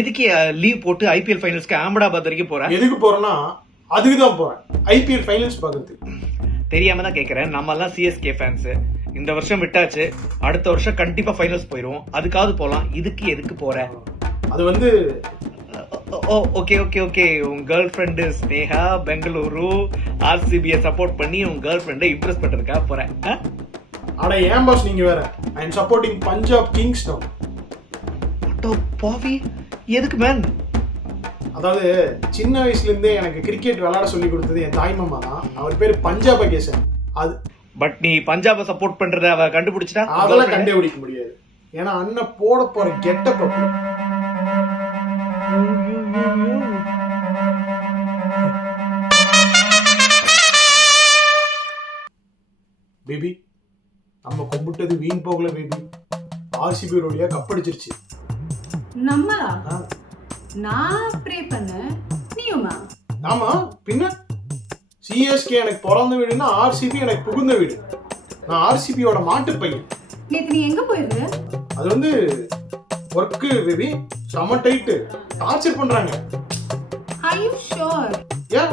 எதுக்கு லீவ் போட்டு ஐபிஎல் ஃபைனல்ஸ்க்கு அஹமதாபாத் வரைக்கும் போறேன்? எதுக்கு போறேன்னா அதுக்கு தான் போறேன், ஐபிஎல் ஃபைனல்ஸ் பார்க்கறதுக்கு. தெரியாம தான் கேட்கறேன். நம்ம எல்லாம் சிஎஸ்கே ஃபேன்ஸ். இந்த வருஷம் விட்டாச்சு, அடுத்த வருஷம் கண்டிப்பா ஃபைனல்ஸ் போயிடுவோம். அதுக்காவது போலாம். இதுக்கு எதுக்கு போற? அது வந்து ஓகே ஓகே ஓகே. உன் கேர்ள் ஃப்ரெண்டு ஸ்னேகா பெங்களூரு ஆர்சிபியை சப்போர்ட் பண்ணி உன் கேர்ள் ஃப்ரெண்டை இம்ப்ரெஸ் பண்றதுக்காக போறேன். அட ஏன் பாஸ் நீங்க வேற, ஐ அம் சப்போர்ட்டிங் பஞ்சாப் கிங்ஸ் நவ. அட்டோ பாவி, எதுக்கு மேன்? அதாவது சின்ன வயசுல இருந்தே எனக்கு கிரிக்கெட் விளையாட சொல்லி கொடுத்தது என் தாய் மாமா தான். அவர் பேரு பஞ்சாப கேசன். அது பட் நீ பஞ்சாபை சப்போர்ட் பண்றத அவ கண்டுபிடிச்சிட்டா? அதெல்லாம் கண்டுபிடிக்க முடியாது. ஏன்னா அண்ணன் போட போற கெட்டப் அப்படி. பேபி, நம்ம கும்பிட்டது வீண் போகல பேபி. ஆர்சிபி ரோடியா கப் அடிச்சிருச்சு. நம்மளா? நான் ப்ரே பண்ண, நீயுமா? ஆமா, பின்ன சிஎஸ்கே எனக்கு பிறந்த வீடுன்னா ஆர்சிபி எனக்கு புகுந்த வீடு. நான் ஆர்சிபியோட மாட்டு பையன். நேத்து நீ எங்க போயிருந்த? அது வந்து ஒர்க்கு பேபி, செம டைட்டு, டார்ச்சர் பண்றாங்க. Are you sure? யா,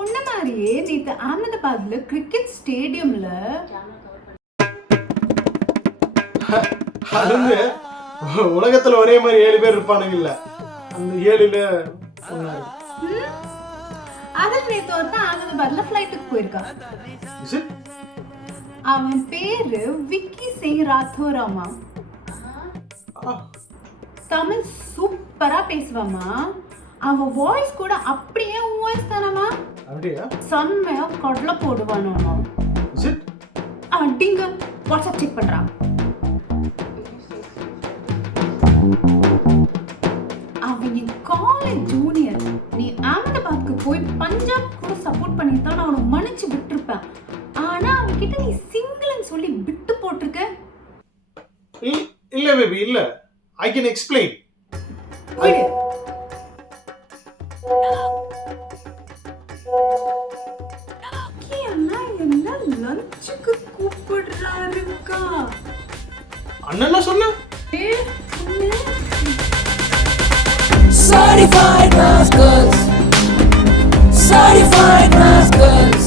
உன்ன மாதிரியே நேத்து அஹமதாபாத்ல கிரிக்கெட் ஸ்டேடியம்ல அது வந்து உலகத்துல ஒரே மாதிரி 7 பேர் இருப்பானுங்க இல்ல, அந்த 7ல சொன்னாரு. அதில் நேத்து ஒருத்தன் அஹமதாபாத்ல ஃபிளைட்டுக்கு போயிருக்கான். Is it? அவன் பேரு விக்கி சிங் ராத்தோராமா. தமிழ் சூப்பரா பேசுவாமா. அவன் வாய்ஸ் கூட அப்படியே வாய்ஸ் தானமா? அப்படியா? செம்மையா கடலை போடுவானோ. Is it? டிங்க வாட்ஸ்அப் செக் பண்றான். அவன் என் காலேஜ் ஜூனியர். நீ அஹமதாபாத்க்கு போய் பஞ்சாப் கூட சப்போர்ட் பண்ணித்தான் நான் அவனை மன்னிச்சு விட்டுருப்பேன். ஆனா அவன்கிட்ட நீ சிங்கிள்னு சொல்லி விட்டு போட்டிருக்க. இல்ல பேபி, இல்ல. I can explain. என்ன லஞ்சுக்கு கூப்பிடுறாருக்கா? அண்ணா சொன்ன Certified rascals, certified rascals.